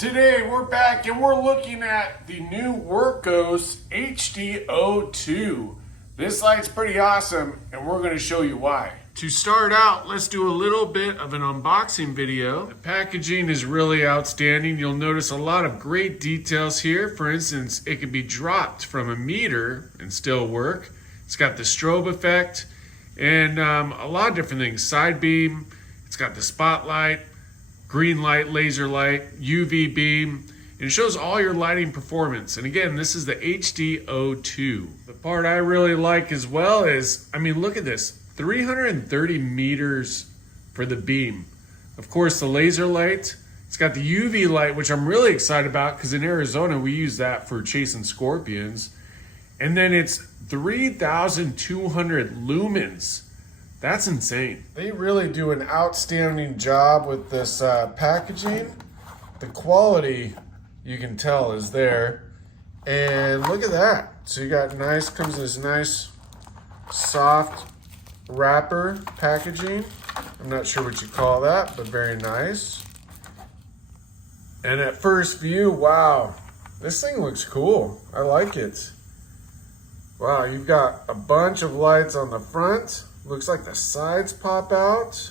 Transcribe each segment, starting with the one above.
Today we're back and we're looking at the new Workos HD02. This light's pretty awesome and we're going to show you why. To start out, let's do a little bit of an unboxing video. The packaging is really outstanding. You'll notice a lot of great details here. For instance, it can be dropped from a meter and still work. It's got the strobe effect and a lot of different things. Side beam, it's got the spotlight, green light, laser light, UV beam, and it shows all your lighting performance. And again, this is the HD02. The part I really like as well is, I mean, look at this, 330 meters for the beam. Of course, the laser light, it's got the UV light, which I'm really excited about because in Arizona, we use that for chasing scorpions. And then it's 3,200 lumens. That's insane. They really do an outstanding job with this packaging. The quality, you can tell, is there. And look at that. So you got comes this nice soft wrapper packaging. I'm not sure what you call that, but very nice. And at first view, wow, this thing looks cool. I like it. Wow, you've got a bunch of lights on the front. Looks like the sides pop out.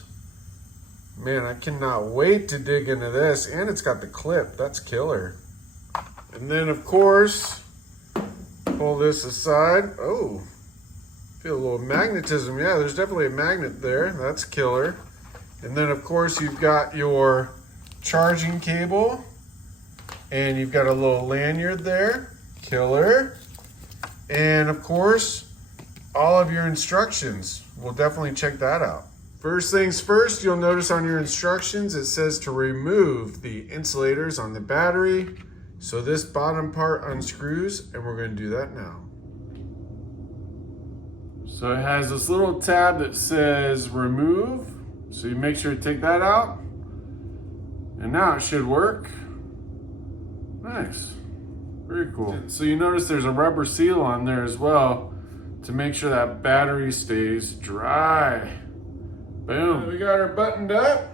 Man, I cannot wait to dig into this. And it's got the clip. That's killer. And then, of course, pull this aside. Oh, feel a little magnetism. Yeah, there's definitely a magnet there. That's killer. And then, of course, you've got your charging cable. And you've got a little lanyard there. Killer. And, of course, all of your instructions. We'll definitely check that out. First things first, you'll notice on your instructions, it says to remove the insulators on the battery. So this bottom part unscrews and we're going to do that now. So it has this little tab that says remove. So you make sure to take that out. And now it should work. Nice. Very cool. So you notice there's a rubber seal on there as well to make sure that battery stays dry. Boom. We got her buttoned up.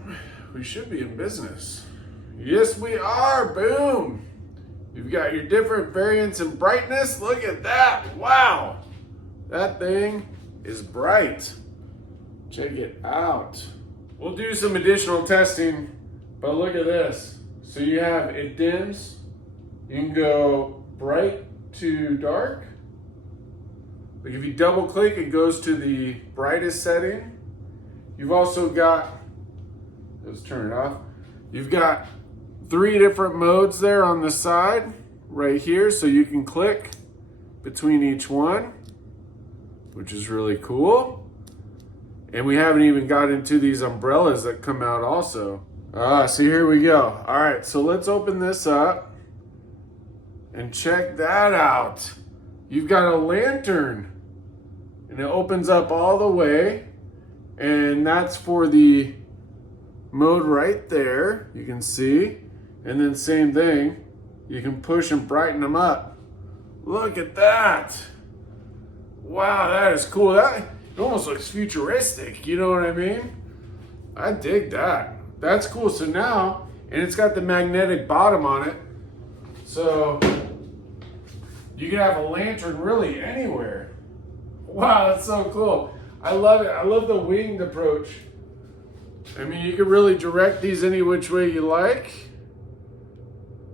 We should be in business. Yes, we are. Boom. You've got your different variants in brightness. Look at that. Wow. That thing is bright. Check it out. We'll do some additional testing, but look at this. So you have, it dims. You can go bright to dark. Like if you double click, it goes to the brightest setting. You've also got, let's turn it off. You've got 3 different modes there on the side, right here. So you can click between each one, which is really cool. And we haven't even got into these umbrellas that come out also. So here we go. All right, so let's open this up and check that out. You've got a lantern. And it opens up all the way, and that's for the mode right there, you can see. And then same thing, you can push and brighten them up. Look at that. Wow, that is cool. That it almost looks futuristic, you know what I mean? I dig that. That's cool. So now, and it's got the magnetic bottom on it, so you can have a lantern really anywhere. Wow, that's so cool. I love it. I love the winged approach. I mean, you can really direct these any which way you like.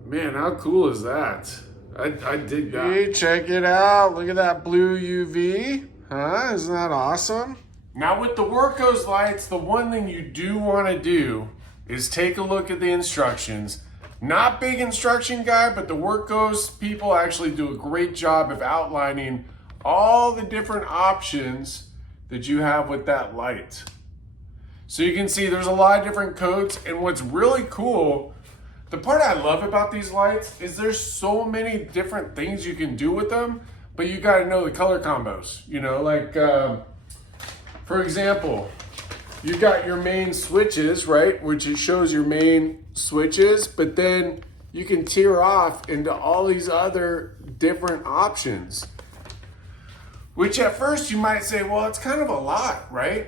Man, how cool is that? I dig that. Hey, check it out. Look at that blue UV. Huh? Isn't that awesome? Now with the Workos lights, the one thing you do want to do is take a look at the instructions. Not big instruction guy, but the Workos people actually do a great job of outlining all the different options that you have with that light. So you can see there's a lot of different codes, and what's really cool, the part I love about these lights is there's so many different things you can do with them, but you gotta know the color combos. You know, like for example, you got your main switches, right? Which it shows your main switches, but then you can tear off into all these other different options. Which at first you might say, well, it's kind of a lot, right?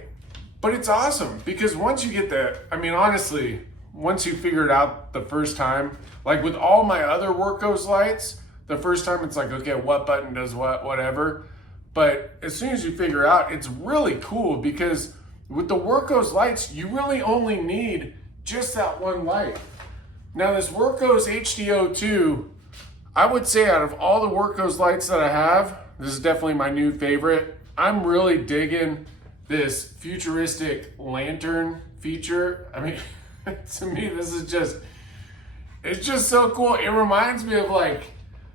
But it's awesome because once you get that, I mean, honestly, once you figure it out the first time, like with all my other Workos lights, the first time it's like, okay, what button does what, whatever. But as soon as you figure out, it's really cool because with the Workos lights, you really only need just that one light. Now this Workos HD02, I would say out of all the Workos lights that I have, this is definitely my new favorite. I'm really digging this futuristic lantern feature. I mean, to me, this is just, it's just so cool. It reminds me of like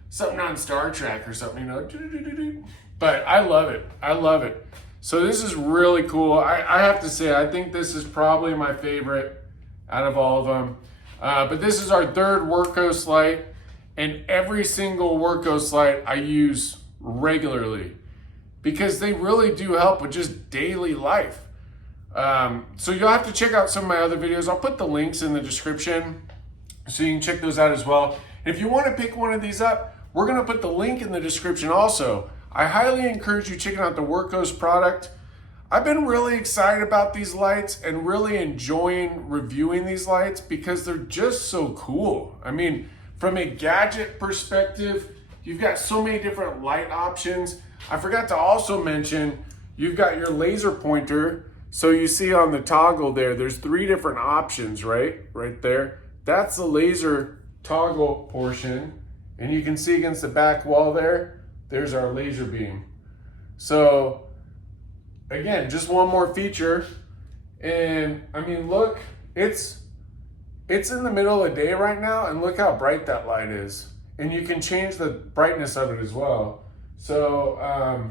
something on Star Trek or something, you know, but I love it. I love it. So this is really cool. I have to say, I think this is probably my favorite out of all of them. But this is our third Workos light, and every single Workos light I use regularly because they really do help with just daily life. So you'll have to check out some of my other videos. I'll put the links in the description so you can check those out as well. And if you want to pick one of these up, we're going to put the link in the description also. I highly encourage you checking out the Workos product. I've been really excited about these lights and really enjoying reviewing these lights because they're just so cool. I mean, from a gadget perspective, you've got so many different light options. I forgot to also mention, you've got your laser pointer. So you see on the toggle there, there's 3 different options, right? Right there. That's the laser toggle portion. And you can see against the back wall there, there's our laser beam. So again, just one more feature. And I mean, look, it's in the middle of the day right now, and look how bright that light is. And you can change the brightness of it as well. So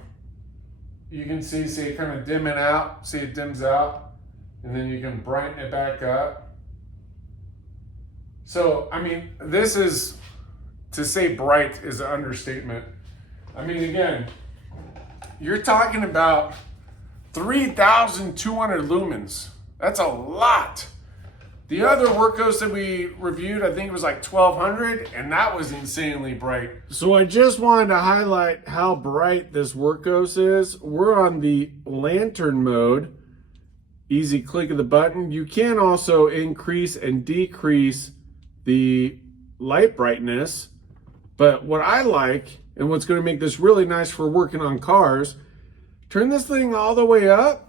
you can see it kind of dimming out, see it dims out, and then you can brighten it back up. So, I mean, this is, to say bright is an understatement. I mean, again, you're talking about 3,200 lumens. That's a lot. The other Workos that we reviewed, I think it was like 1,200, and that was insanely bright. So I just wanted to highlight how bright this Workos is. We're on the lantern mode. Easy click of the button. You can also increase and decrease the light brightness. But what I like, and what's going to make this really nice for working on cars, turn this thing all the way up.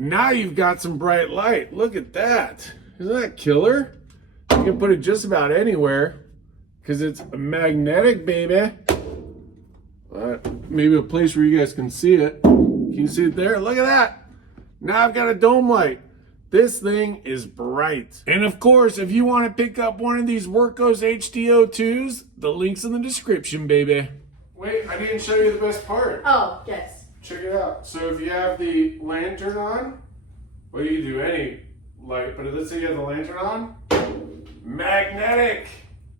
Now you've got some bright light. Look at that. Isn't that killer? You can put it just about anywhere because it's magnetic, baby. Maybe a place where you guys can see it. Can you see it there? Look at that. Now I've got a dome light. This thing is bright. And of course, if you want to pick up one of these Workos HD02s, the link's in the description, baby. Wait, I didn't show you the best part. Oh, yes. Check it out. So if you have the lantern on, well, you can do any light, but let's say you have the lantern on, magnetic.